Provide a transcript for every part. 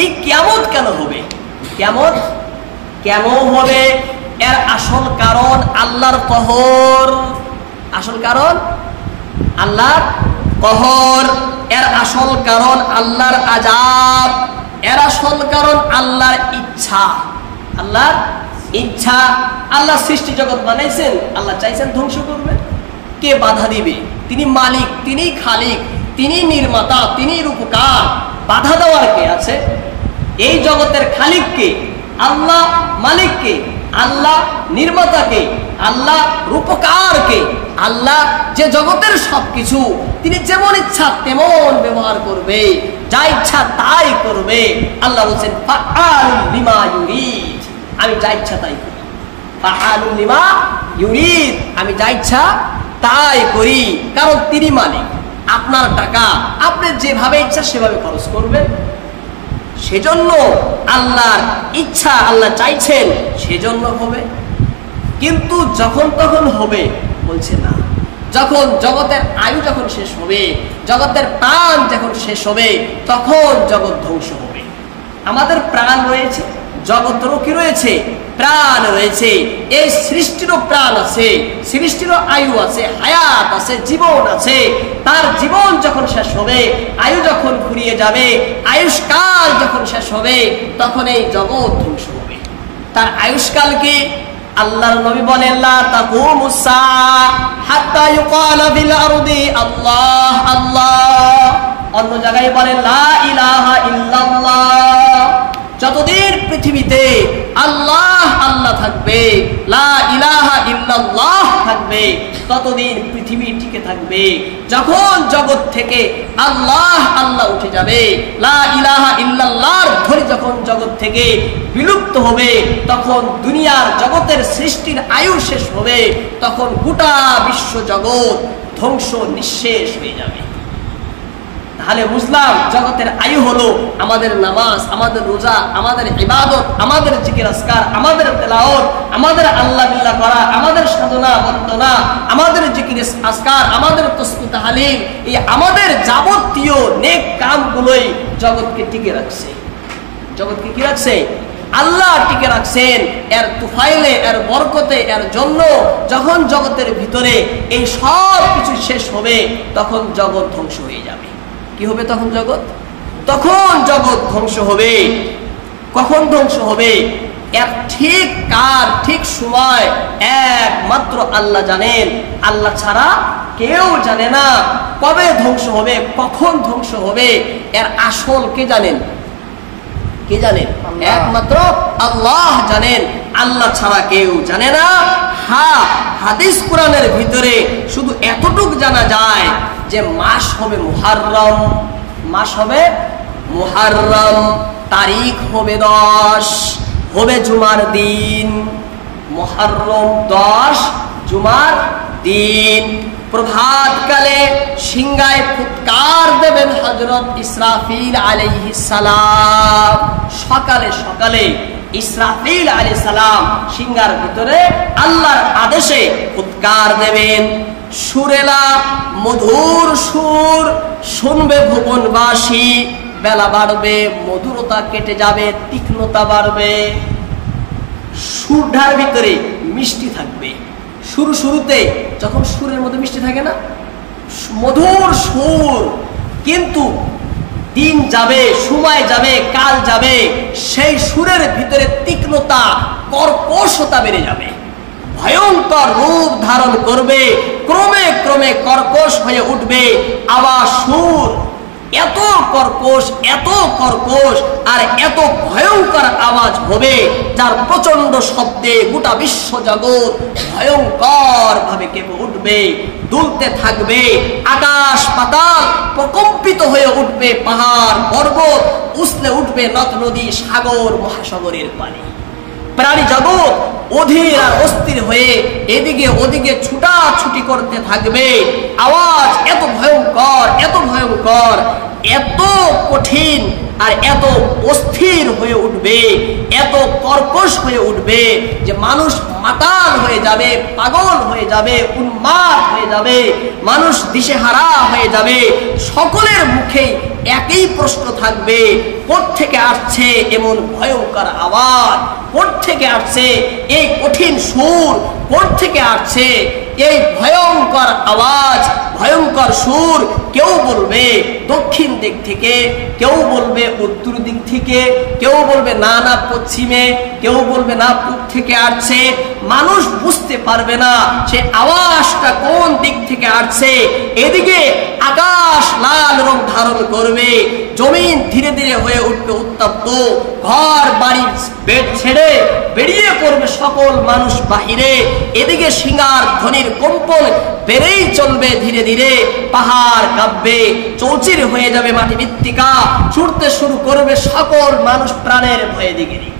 এই কিয়ামত কেন হবে? কিয়ামত কেন হবে? এর আসল কারণ আল্লাহর কহর। আসল কারণ আল্লাহর কহর। এর আসল কারণ আল্লাহর আযাব। এর আসল কারণ আল্লাহর ইচ্ছা। আল্লাহর ইচ্ছা। আল্লাহ সৃষ্টি জগৎ বানাইছেন, আল্লাহ চাইছেন ধ্বংস করবে। কে বাধা দিবে? তিনি মালিক, তিনি খালিক, তিনি নির্মাতা, তিনি রূপকার। বাধা দেওয়ার কে আছে? এই জগতের খালিককে, আল্লাহ মালিককে, আল্লাহ নির্মাতাকে, আল্লাহ রূপকারকে। আল্লাহ যে জগতের সবকিছু, তিনি যেমন ইচ্ছা তেমন ব্যবহার করবে, যা ইচ্ছা তাই করবে। আল্লাহ বলছেন ফাআলুল লিমা ইউরিদ, আমি যা ইচ্ছা তাই করি। ফাআলুল লিমা ইউরিদ, আমি যা ইচ্ছা তাই করি। কারণ তিনি মালিক। আপনার টাকা আপনি যেভাবে ইচ্ছা সেভাবে খরচ করবেন। সেজন্য আল্লাহর ইচ্ছা, আল্লাহ চাইছেন, সেজন্য হবে। কিন্তু যখন তখন হবে বলছে না। যখন জগতের আয়ু যখন শেষ হবে, জগতের প্রাণ যখন শেষ হবে, তখন জগৎ ধ্বংস হবে। আমাদের প্রাণ রয়েছে, জগতেরও কি রয়েছে? প্রাণ রয়েছে। এই সৃষ্টিরও প্রাণ আছে, সৃষ্টিরও আয়ু আছে, হায়াত আছে, জীবন আছে। তার জীবন যখন শেষ হবে, আয়ু যখন ফুরিয়ে যাবে, আয়ুষ্কাল যখন শেষ হবে, তখন এই জগৎ ধ্বংস হবে। তার আয়ুষ্কাল কি? আল্লাহর নবী বলেন লা তাকুমুস সাআ হাত্তা ইউকালা ফিল আরদি আল্লাহ আল্লাহ। অন্য জায়গায় বলেন লা ইলাহা ইল্লাল্লাহ। যতদিন পৃথিবীতে আল্লাহ আল্লাহ থাকবে, লা ইলাহা ইল্লাল্লাহ থাকবে, ততদিন পৃথিবী টিকে থাকবে। যখন জগৎ থেকে আল্লাহ আল্লাহ উঠে যাবে, লা ইলাহা ইল্লাল্লাহর ধ্বনি যখন জগৎ থেকে বিলুপ্ত হবে, তখন দুনিয়ার জগতের সৃষ্টির আয়ু শেষ হবে। তখন গোটা বিশ্ব জগৎ ধ্বংস নিঃশেষ হয়ে যাবে। তাহলে বুঝলাম জগতের আয়ু হলো আমাদের নামাজ, আমাদের রোজা, আমাদের ইবাদত, আমাদের জিকির আজকার, আমাদের তেলাওয়াত, আমাদের আল্লাহ বিল্লাহ করা, আমাদের সাধনা বন্দনা, আমাদের জিকির আজকার, আমাদের তাসবিহ তাহলিল, এই আমাদের যাবতীয় নেক কামগুলোই জগৎকে টিকে রাখছে। জগৎকে কি রাখছে? আল্লাহ টিকে রাখছেন। এর তুফাইলে, এর বরকতে, এর জন্য যখন জগতের ভিতরে এই সব কিছু শেষ হবে, তখন জগৎ ধ্বংস হয়ে যাবে। কি হবে তখন জগৎ? তখন জগৎ ধ্বংস হবে। কখন ধ্বংস হবে? এর ঠিক কার, ঠিক সময় একমাত্র আল্লাহ জানেন। আল্লাহ ছাড়া কেউ জানে না কবে ধ্বংস হবে, কখন ধ্বংস হবে। এর আসল কে জানেন? কে জানেন? একমাত্র আল্লাহ জানেন। আল্লাহ ছাড়া কেউ জানে না। হ্যাঁ, হাদিস কোরআনের ভিতরে শুধু এতটুকু জানা যায় যে মাস হবে মুহররম, মাস হবে মুহররম, তারিখ হবে 10, হবে জুমার দিন। মুহররম 10, জুমার দিন। প্রভাতকালে সিংহায় ফুৎকার দেবেন হযরত ইসরাফিল আলাইহিস সালাম। সকালে সকালে ইসরাফিল আলাইহিস সালাম সিংহার ভিতরে আল্লাহর আদেশে ফুৎকার দেবেন। সুরেলা মধুর সুর শুনবে ভুবনবাসী। বেলা বাড়বে, মধুরতা কেটে যাবে, তীক্ষ্ণতা বাড়বে। সুরটার ভিতরে মিষ্টি থাকবে। শুরুতে যখন সুরের মধ্যে মিষ্টি থাকে না, মধুর সুর, কিন্তু দিন যাবে, সময় যাবে, কাল যাবে, সেই সুরের ভিতরে তীক্ষ্ণতা, কর্কশতা বেড়ে যাবে, ভয়ঙ্কর রূপ ধারণ করবে, ক্রমে ক্রমে কর্কশ হয়ে উঠবে। আবার সুর এত কর্কশ, এত কর্কশ আর এত ভয়ঙ্কর আওয়াজ হবে, যার প্রচন্ড শব্দে গোটা বিশ্ব জগৎ ভয়ঙ্কর ভাবে কেঁপে উঠবে, দুলতে থাকবে। আকাশ পাতাল প্রকম্পিত হয়ে উঠবে, পাহাড় পর্বত উছলে উঠবে, নদ নদী, সাগর মহাসাগরের পানি। প্রাণী জগৎ অধীর আর অস্থির হয়ে এদিকে ওদিকে ছুটাছুটি করতে থাকবে। আওয়াজ এত ভয়ঙ্কর, এত ভয়ঙ্কর, এত কঠিন আর এত অস্থির হয়ে উঠবে, এত কর্কশ হয়ে উঠবে যে মানুষ মাতাল হয়ে যাবে, পাগল হয়ে যাবে, উন্মাদ হয়ে যাবে, মানুষ দিশেহারা হয়ে যাবে। সকলের মুখে একই প্রশ্ন থাকবে, কোত্থেকে আসছে এমন ভয়ঙ্কর আওয়াজ, কোত্থেকে আসছে এই কঠিন সুর, কোত্থেকে আসছে এই ভয়ঙ্কর আওয়াজ, ভয়ঙ্কর সুর। কেউ বলবে দক্ষিণ দিক থেকে, কেউ বলবে উত্তর দিক থেকে, কেউ বলবে না না পশ্চিমে, কেউ বলবে না পূব থেকে আসছে। মানুষ বুঝতে পারবে না সে আওয়াজটা কোন দিক থেকে আসছে। এদিকে আকাশ লাল রং ধারণ করবে, জমিন ধীরে ধীরে হয়ে উঠবে উত্তপ্ত, ঘর বাড়ির বেড ছেড়ে বেরিয়ে পড়বে সকল মানুষ বাহিরে। এদিকে সিঙ্গার ধ্বনির কম্পন বেড়েই চলবে ধীরে ধীরে, পাহাড় কাঁপবে, চৌচির হয়ে যাবে মাটি মৃত্তিকা, ছুটতে শুরু করবে সকল মানুষ প্রাণের ভয়ে দিকে দিকে।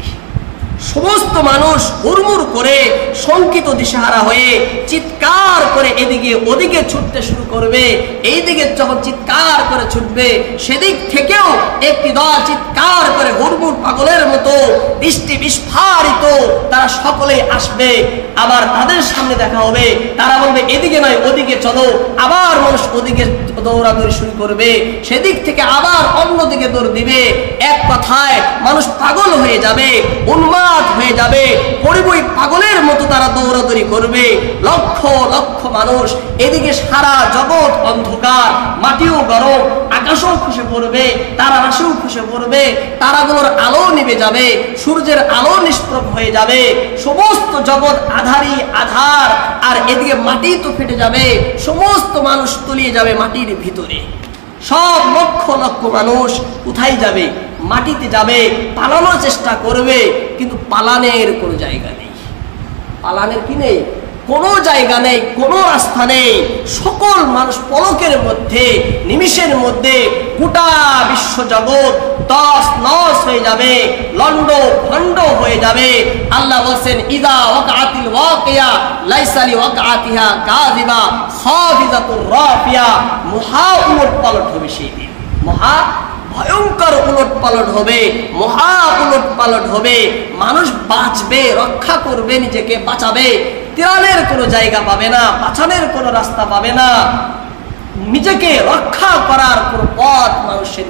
সমস্ত মানুষ হুড়মুড় করে শঙ্কিত দিশেহারা হয়ে চিৎকার করে এদিকে ওদিকে ছুটতে শুরু করবে। এইদিকে যখন চিৎকার করে ছুটবে, সেদিক থেকেও একটি দল চিৎকার করে হুড়মুড় পাগলের মতো দৃষ্টি বিস্ফারিত তারা সকলে আসবে। আবার তাদের সামনে দেখা হবে, তারা বলবে এদিকে নয় ওদিকে চলো। আবার মানুষ ওদিকে দৌড়াদৌড়ি শুরু করবে, সেদিক থেকে আবার অন্যদিকে দৌড় দিবে। এক কথায় মানুষ পাগল হয়ে যাবে, উন্মাদ হয়ে যাবে, পরিবই পাগলের মতো তারা দৌড়াদৌড়ি করবে। লক্ষ লক্ষ মানুষ, এদিকে সারা জগৎ অন্ধকার, মাটিও গরম, আকাশও খসে পড়বে, তারা রাশিও খসে পড়বে, তারাগুলোর আলো নিভে যাবে, সূর্যের আলো নিষ্প্রভ হয়ে যাবে, সমস্ত জগৎ আধারই আধার। আর এদিকে মাটি তো ফেটে যাবে, সমস্ত মানুষ তলিয়ে যাবে মাটির ভিতরে। সব লক্ষ লক্ষ মানুষ কোথায় যাবে? মাটিতে যাবে, পালানোর চেষ্টা করবে, কিন্তু পালানের কোনো জায়গা নেই। পালানের কি নেই? কোনো জায়গা নেই, কোনো রাস্তা নেই। সকল মানুষ পলকের মধ্যে, নিমিষের মধ্যে গোটা বিশ্ব জগৎ তস নস হয়ে যাবে, লন্ড ভন্ড হয়ে যাবে। আল্লাহ বলছেন ইদা ওয়াকাতিল ওয়াকিয়া লাইসা লিওয়াকাতিহা কাযিবা খাফিজাতুর রাফিয়া। মহা উলটপালট হবে সেই দিন, মহা ভয়ঙ্কর উলটপালট হবে, মহা উলটপালট হবে। মানুষ বাঁচবে, রক্ষা করবে, নিজেকে বাঁচাবে, ত্রাণের কোনো জায়গা পাবে না, বাঁচানোর কোনো রাস্তা পাবে না, নিজেকে রক্ষা করার কোনো পথ মানুষের